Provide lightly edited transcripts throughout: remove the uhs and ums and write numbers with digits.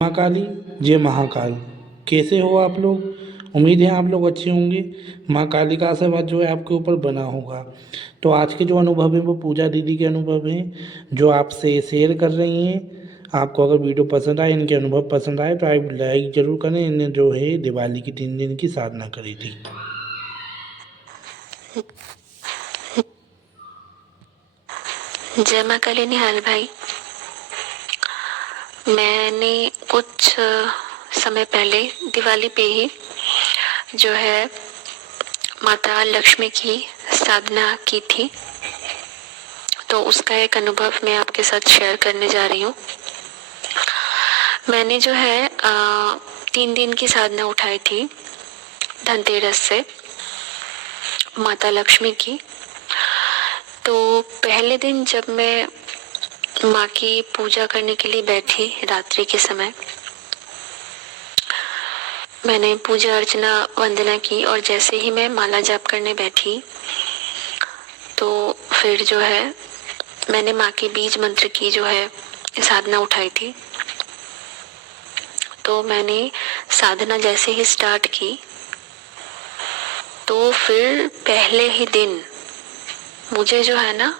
माँ काली, जय महाकाल। कैसे हो आप लोग? उम्मीद है आप लोग अच्छे होंगे। माँ काली का आशीर्वाद जो है आपके ऊपर बना होगा। तो आज के जो अनुभव है वो पूजा दीदी के अनुभव हैं जो आपसे शेयर कर रही हैं। आपको अगर वीडियो पसंद आए, इनके अनुभव पसंद आए तो आप लाइक ज़रूर करें। इन्हें जो है दिवाली की 3 दिन की साधना करी थी। जय माँ काली निहाल भाई। मैंने कुछ समय पहले दिवाली पे ही जो है माता लक्ष्मी की साधना की थी, तो उसका एक अनुभव मैं आपके साथ शेयर करने जा रही हूँ। मैंने जो है 3 दिन की साधना उठाई थी धनतेरस से माता लक्ष्मी की। तो पहले दिन जब मैं माँ की पूजा करने के लिए बैठी रात्रि के समय, मैंने पूजा अर्चना वंदना की और जैसे ही मैं माला जाप करने बैठी तो फिर जो है मैंने माँ के बीज मंत्र की जो है साधना उठाई थी। तो मैंने साधना जैसे ही स्टार्ट की तो फिर पहले ही दिन मुझे जो है ना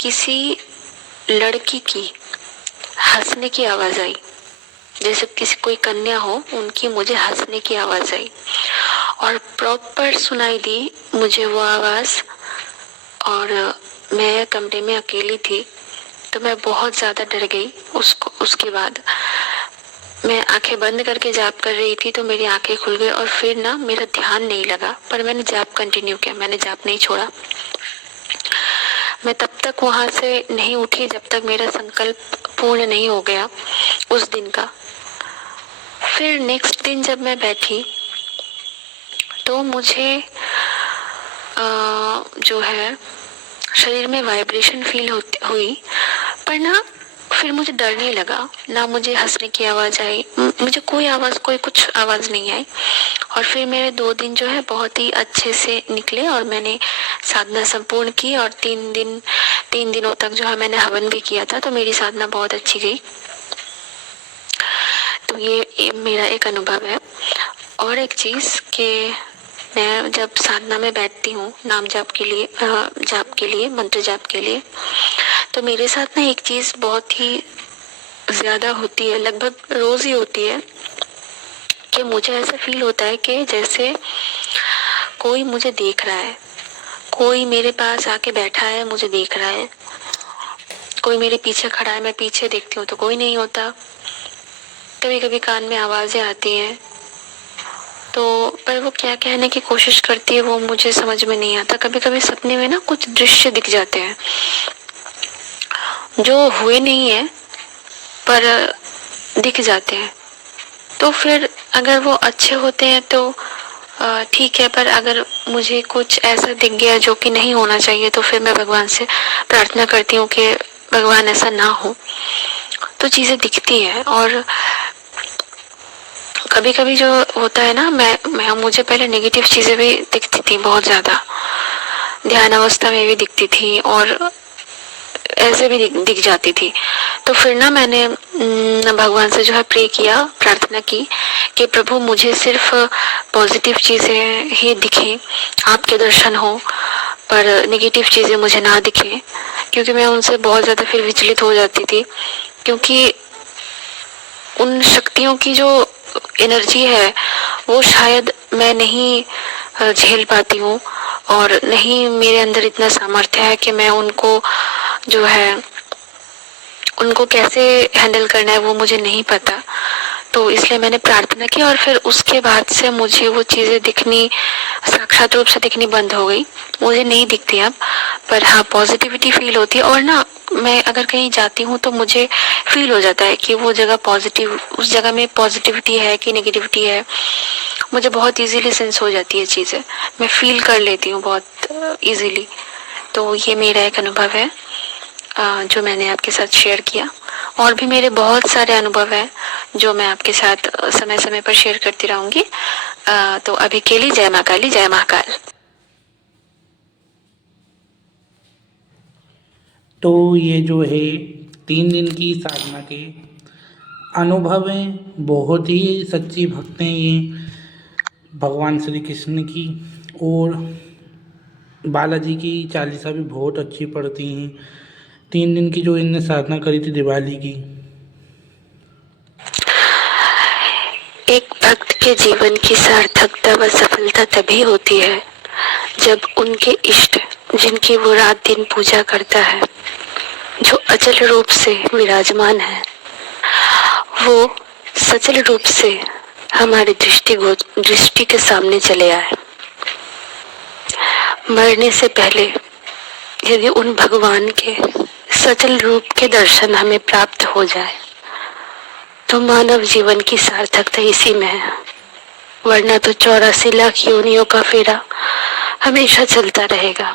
किसी लड़की की हंसने की आवाज आई, जैसे किसी कोई कन्या हो उनकी मुझे हंसने की आवाज आई और प्रॉपर सुनाई दी मुझे वो आवाज। और मैं कमरे में अकेली थी तो मैं बहुत ज्यादा डर गई। उसके बाद मैं आंखें बंद करके जाप कर रही थी तो मेरी आंखें खुल गई और फिर ना मेरा ध्यान नहीं लगा, पर मैंने जाप कंटिन्यू किया, मैंने जाप नहीं छोड़ा। मैं तब तक वहां से नहीं उठी जब तक मेरा संकल्प पूर्ण नहीं हो गया उस दिन का। फिर नेक्स्ट दिन जब मैं बैठी तो मुझे जो है शरीर में वाइब्रेशन फील हुई, पर ना फिर मुझे डर नहीं लगा, ना मुझे हंसने की आवाज आई, मुझे कोई आवाज कोई कुछ आवाज नहीं आई। और फिर मेरे 2 दिन जो है बहुत ही अच्छे से निकले और मैंने साधना संपूर्ण की और 3 दिनों तक जो है मैंने हवन भी किया था, तो मेरी साधना बहुत अच्छी गई। तो ये मेरा एक अनुभव है। और एक चीज कि मैं जब साधना में बैठती हूँ नाम जाप के लिए मंत्र जाप के लिए, तो मेरे साथ ना एक चीज बहुत ही ज्यादा होती है, लगभग रोज ही होती है, कि मुझे ऐसा फील होता है कि जैसे कोई मुझे देख रहा है, कोई मेरे पास आके बैठा है मुझे देख रहा है, कोई मेरे पीछे खड़ा है, मैं पीछे देखती हूँ तो कोई नहीं होता। कभी कभी कान में आवाजें आती हैं तो पर वो क्या कहने की कोशिश करती है वो मुझे समझ में नहीं आता। कभी कभी सपने में ना कुछ दृश्य दिख जाते हैं जो हुए नहीं है पर दिख जाते हैं। तो फिर अगर वो अच्छे होते हैं तो ठीक है, पर अगर मुझे कुछ ऐसा दिख गया जो कि नहीं होना चाहिए तो फिर मैं भगवान से प्रार्थना करती हूँ कि भगवान ऐसा ना हो। तो चीजें दिखती है और कभी कभी जो होता है ना, मैं मुझे पहले नेगेटिव चीजें भी दिखती थी, बहुत ज्यादा ध्यान अवस्था में भी दिखती थी और ऐसे भी दिख जाती थी। तो फिर ना मैंने भगवान से जो है प्रे किया, प्रार्थना की कि प्रभु मुझे सिर्फ पॉजिटिव चीजें ही दिखें, आपके दर्शन हो, पर नेगेटिव चीजें मुझे ना दिखें, क्योंकि मैं उनसे बहुत ज्यादा फिर विचलित हो जाती थी। क्योंकि उन शक्तियों की जो एनर्जी है वो शायद मैं नहीं झेल पाती हूँ और नहीं मेरे अंदर इतना सामर्थ्य है कि मैं उनको जो है उनको कैसे हैंडल करना है वो मुझे नहीं पता। तो इसलिए मैंने प्रार्थना की और फिर उसके बाद से मुझे वो चीजें दिखनी साक्षात रूप से दिखनी बंद हो गई, मुझे नहीं दिखती अब। पर हाँ, पॉजिटिविटी फील होती है और ना मैं अगर कहीं जाती हूँ तो मुझे फील हो जाता है कि वो जगह पॉजिटिव, उस जगह में पॉजिटिविटी है कि नेगेटिविटी है, मुझे बहुत इजीली सेंस हो जाती है चीजें, मैं फील कर लेती हूँ बहुत इजीली। तो ये मेरा एक अनुभव है जो मैंने आपके साथ शेयर किया। और भी मेरे बहुत सारे अनुभव हैं जो मैं आपके साथ समय समय पर शेयर करती रहूंगी। तो अभी के लिए जय माँ काली, जय महाकाल। तो ये जो है 3 दिन की साधना के अनुभव हैं, बहुत ही सच्ची भक्त हैं ये भगवान श्री कृष्ण की। और बालाजी की चालीसा भी बहुत अच्छी पढ़ती हैं। 3 दिन की जो इनने साधना करी थी दिवाली की। एक भक्त के जीवन की सार्थकता व सफलता तभी होती है जब उनके इष्ट, जिनकी वो रात दिन पूजा करता है, जो अचल रूप से विराजमान है, वो सचल रूप से हमारे दृष्टि के सामने चले आए। मरने से पहले यदि उन भगवान के सचल रूप के दर्शन हमें प्राप्त हो जाए तो मानव जीवन की सार्थकता इसी में है, वरना तो 84 लाख योनियों का फेरा हमेशा चलता रहेगा।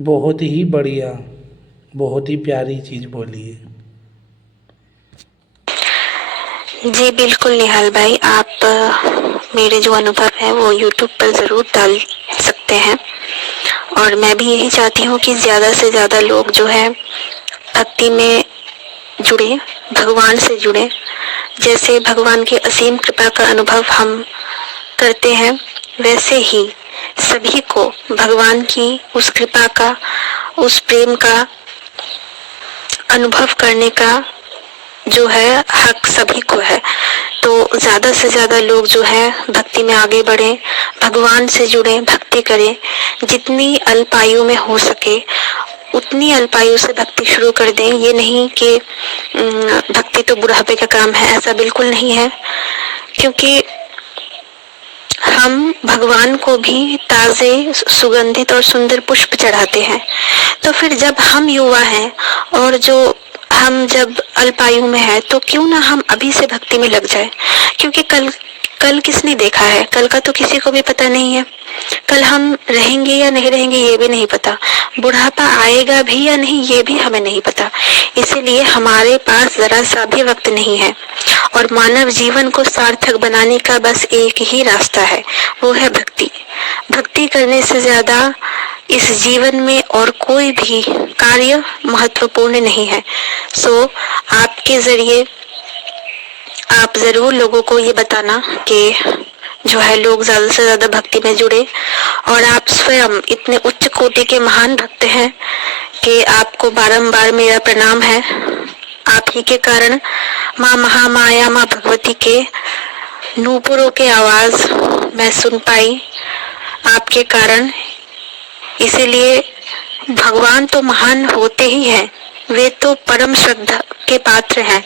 बहुत ही बढ़िया, बहुत ही प्यारी चीज़ बोली है। जी बिल्कुल निहाल भाई, आप मेरे जो अनुभव है वो YouTube पर ज़रूर डाल सकते हैं। और मैं भी यही चाहती हूँ कि ज़्यादा से ज़्यादा लोग जो है भक्ति में जुड़े, भगवान से जुड़े। जैसे भगवान की असीम कृपा का अनुभव हम करते हैं, वैसे ही सभी को भगवान की उस कृपा का, उस प्रेम का अनुभव करने का जो है हक सभी को है। तो ज़्यादा से ज़्यादा लोग जो है भक्ति में आगे बढ़ें, भगवान से जुड़ें, भक्ति करें। जितनी अल्पायु में हो सके उतनी अल्पायु से भक्ति शुरू कर दें। ये नहीं कि भक्ति तो बुढ़ापे का काम है, ऐसा बिल्कुल नहीं है। क्योंकि हम भगवान को भी ताज़े, सुगंधित और सुंदर पुष्प चढ़ाते हैं। तो फिर जब हम युवा हैं और हम जब अल्पायु में है तो क्यों ना हम अभी से भक्ति में लग जाए। क्योंकि कल किसने देखा है, कल का तो किसी को भी पता नहीं है। कल हम रहेंगे या नहीं रहेंगे ये भी नहीं पता, बुढ़ापा आएगा भी या नहीं ये भी हमें नहीं पता। इसीलिए हमारे पास जरा सा भी वक्त नहीं है और मानव जीवन को सार्थक बनाने का बस एक ही रास्ता है, वो है भक्ति। भक्ति करने से ज्यादा इस जीवन में और कोई भी कार्य महत्वपूर्ण नहीं है। सो आपके जरिए आप जरूर लोगों को ये बताना कि जो है लोग ज्यादा से ज्यादा भक्ति में जुड़े। और आप स्वयं इतने उच्च कोटि के महान भक्त हैं कि आपको बारंबार मेरा प्रणाम है। आप ही के कारण माँ महामाया, माँ भगवती के नूपुरों के आवाज मैं सुन पाई आपके कारण। इसीलिए भगवान तो महान होते ही हैं, वे तो परम श्रद्धा के पात्र हैं,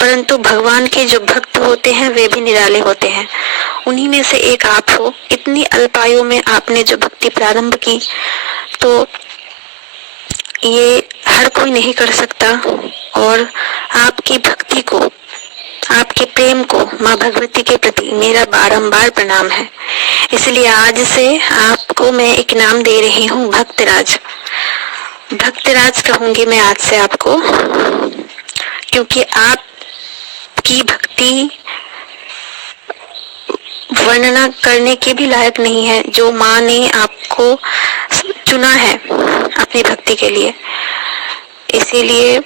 परंतु भगवान के जो भक्त होते हैं वे भी निराले होते हैं। उन्हीं में से एक आप हो। इतनी अल्पायु में आपने जो भक्ति प्रारंभ की तो ये हर कोई नहीं कर सकता। और आपकी भक्ति को, आपके प्रेम को माँ भगवती के प्रति मेरा बारंबार प्रणाम है। इसलिए आज से आपको मैं एक नाम दे रही हूँ, भक्तराज। भक्तराज कहूंगी मैं आज से आपको, क्योंकि आपकी भक्ति वर्णना करने के भी लायक नहीं है। जो माँ ने आपको चुना है अपनी भक्ति के लिए, इसीलिए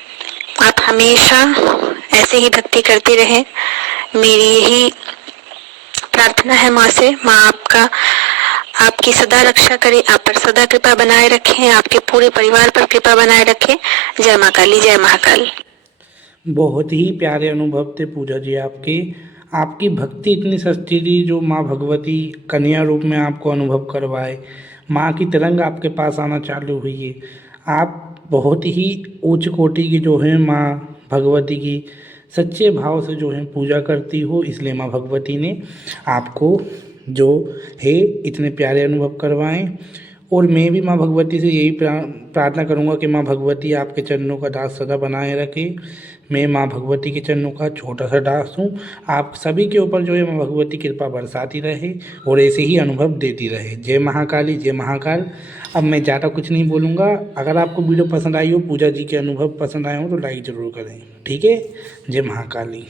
आप हमेशा ऐसे ही भक्ति करते रहें। मेरी यही प्रार्थना है माँ से। माँ आपकी सदा रक्षा करे, आप पर सदा कृपा बनाए रखें, आपके पूरे परिवार पर कृपा बनाए रखें। जय माँ काली, जय महाकाल। बहुत ही प्यारे अनुभव थे पूजा जी आपके। आपकी भक्ति इतनी सच्ची थी जो माँ भगवती कन्या रूप में आपको अनुभव करवाए। माँ की तरंग आपके पास आना चालू हुई है। आप बहुत ही उच्च कोटि की जो है माँ भगवती की सच्चे भाव से जो है पूजा करती हो, इसलिए माँ भगवती ने आपको जो है इतने प्यारे अनुभव करवाएं। और मैं भी माँ भगवती से यही प्रार्थना करूँगा कि माँ भगवती आपके चरणों का दास सदा बनाए रखे। मैं माँ भगवती के चरणों का छोटा सा दास हूँ। आप सभी के ऊपर जो है माँ भगवती कृपा बरसाती रहे और ऐसे ही अनुभव देती रहे। जय महाकाली, जय महाकाल। अब मैं ज़्यादा कुछ नहीं बोलूँगा। अगर आपको वीडियो पसंद आई हो, पूजा जी के अनुभव पसंद आए हो तो लाइक ज़रूर करें। ठीक है। जय महाकाली।